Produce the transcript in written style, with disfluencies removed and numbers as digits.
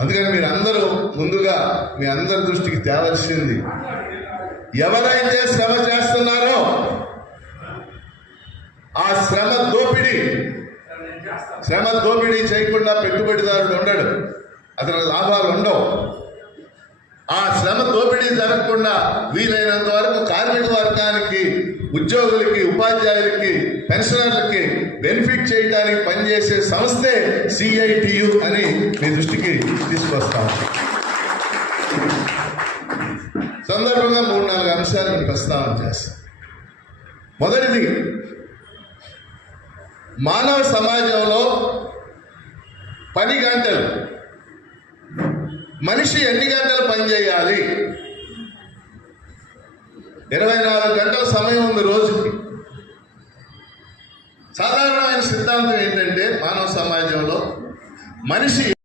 అందుకని మీరు అందరూ ముందుగా మీ అందరి దృష్టికి తేవలసింది, ఎవరైతే శ్రమ చేస్తున్నారో ఆ శ్రమ దోపిడీ చేయకుండా పెట్టుబడిదారుడు ఉండడు, అతనికి లాభాలు ఉండవు. ఆ శ్రమ దోపిడీ జరగకుండా వీలైనంత వరకు కార్మిక వర్గానికి, ఉద్యోగులకి, ఉపాధ్యాయులకి, పెన్షనర్లకి బెనిఫిట్ చేయడానికి పనిచేసే సంస్థే CITU అని మీ దృష్టికి తీసుకొస్తాం. సందర్భంగా 3-4 అంశాలను ప్రస్తావన చేస్తాం. మొదటిది, మానవ సమాజంలో పని గంటలు, మనిషి ఎన్ని గంటలు పనిచేయాలి? 24 గంటల సమయం ఉంది రోజుకి. సాధారణమైన సిద్ధాంతం ఏంటంటే మానవ సమాజంలో మనిషి